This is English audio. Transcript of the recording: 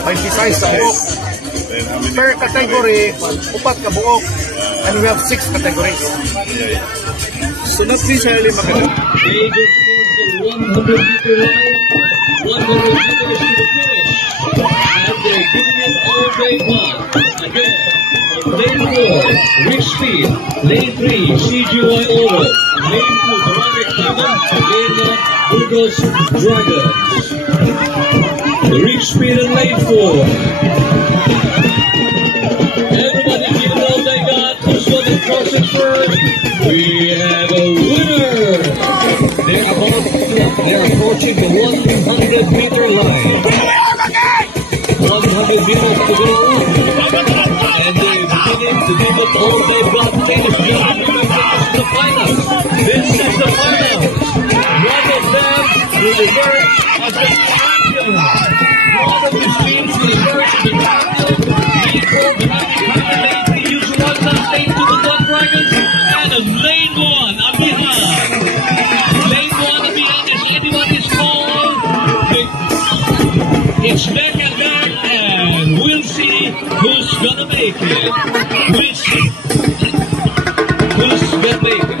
26 sa buok. Per category, 4 ka buok. And we have 6 categories. So not necessarily maganda. Eagles scores the 100-meter line. 100 meters to the finish. And they're giving it all they want. Again, on lane 4, Rich Speed. Lane 3, CGY Oro. Lane 2, Barangay Carbon. Lane 1, Burgos Dragons. Rich Speed in lane 4. Everybody give it all they got. Who's going to cross it first? We have a winner. They're approaching the 100-meter line. 100 meters to go. And they're beginning to give it all they've got. Ladies and gentlemen, this is the final. This is the final. One of them will emerge as the champion. One of these teams will emerge as the champion. They use one lane to the Blood Dragons. And a lane 1 up behind. Lane 1 up behind is anybody's call. It's neck and neck, and we'll see who's gonna make it. We'll see who's gonna make it.